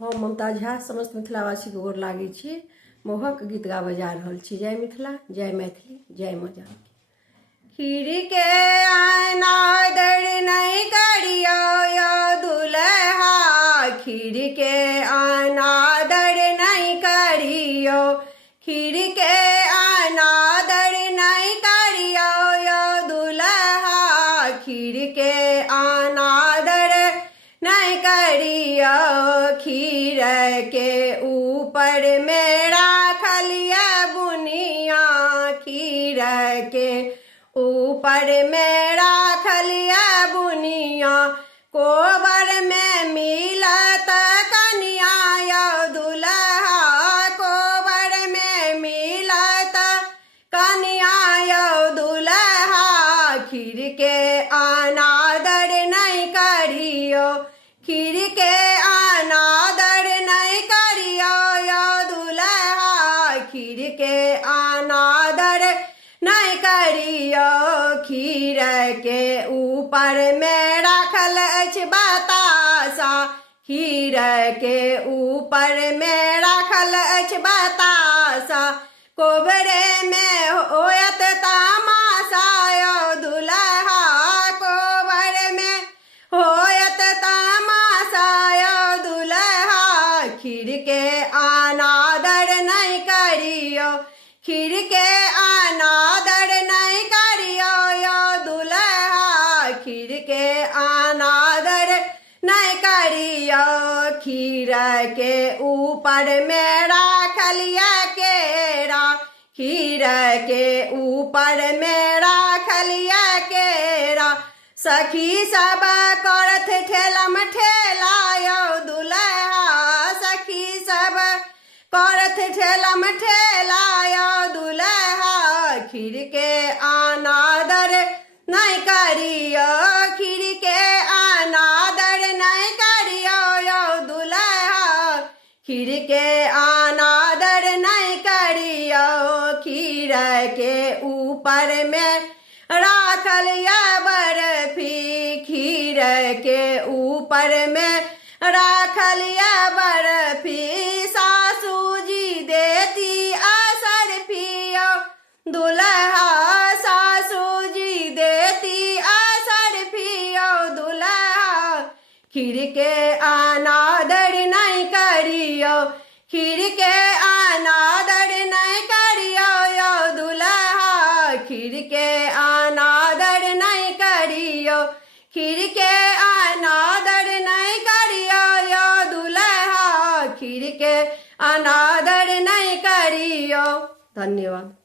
हम ममता झा समस्त मिथिलावासी के गोर लागे छी। मोहक गीत गाबे जा रहल छी। जय मिथिला, जय मैथिली, जय माँ जानकी। खीर के अनादर नहीं करियो यो दुल्हा, खीर के अनादर नहीं करियो, खीर के अनादर नहीं करियो यो दुल्हा, खीर के अनादर नहीं करियो, खीर के ऊपर में राखलिया बुनिया, खीर के ऊपर में राखलिया बुनिया, कोबर में मिलत कन्या यो दुल्हा, कोबर में मिलत कन्या यो दुल्हा, खीर के अनादर नहीं करियो, खीर के अनादर नहीं करियो यो दुल्हा, खीर के अनादर नहीं करियो, खीर के ऊपर में रखल अछि बतासा, खीर के ऊपर में रखल अछि बतासा, कोबरे में होयत तमाशा यो दुल्हा, कोबर में होयत तमाशा यो दुल्हा, खीर के अनादर नहीं करियो, खीर के अनादर नहीं करियो यो दुल्हा, खीर के अनादर नहीं करियो, खीर के ऊपर में राखलिया केरा, खीर के ऊपर में राखलिया केरा, सखी सब करत ठेलम ठेला यो दुल्हा, सखी सब करत ठेलम ठेला यो दुल्हा, खीर के अनादर नहीं करियो, खीर के अनादर नहीं करियो यो दुल्हा, खीर के अनादर नहीं करियो, खीर के ऊपर में राखलिया बर्फी, खीर के ऊपर में राखलिया बर्फी, सासू जी देती असर पियो दुल्हा, सासू जी देती असर पियो दुल्हा, खीर के अनादर नहीं करियो, खीर के अनादर नहीं करियो यो दुल्हा, खीर के अनादर नहीं करियो, खीर के अनादर नहीं करियो यो दुल्हा, खीर के अनादर नहीं करियो। धन्यवाद।